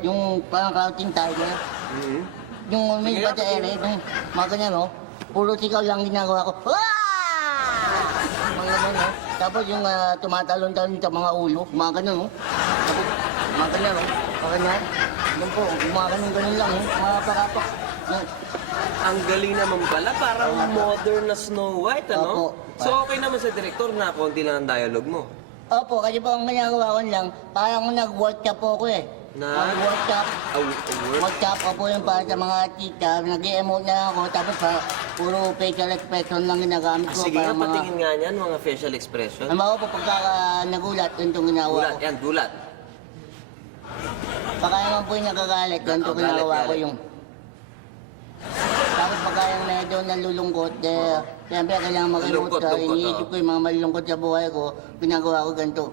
yung parang Crouching Tiger. Yung may Sige nga, bata ere, yung mga ganyan, no? Puro sigaw lang ginagawa ko. Mga ganyan, no? Tapos yung tumatalon-talon sa mga ulo, mga ganyan, no? Tapos, mga ganyan, no? Mga ganyan. Yan po, mga ganyan lang, no? Mga pakapak. Ang galing naman pala, parang modern na Snow White, ano? Opo. So okay naman sa direktor na konti lang ang dialogue mo. Opo, kasi po ang ginagawa ko lang, parang nag-workshop po ako eh. Nag-workshop. Award? Workshop po yung para sa mga tita, nag-emote na ako, tapos puro facial expression lang ginagamit ko. Sige nga, para mga- patingin nga niyan, mga facial expression. Ano ako po pagka nagulat, yun itong ginagawa Gulat, ko. yan, gulat. Baka naman po yung nagagalit, yun itong galit, ginagawa ko galit. yung... Tapos pagka yung medyo nalulungkot, siyempre kailangan mag-emote Lungkot, ka, lungkot, iniisip ko yung mga malulungkot sa buhay ko, ginagawa ko ganito.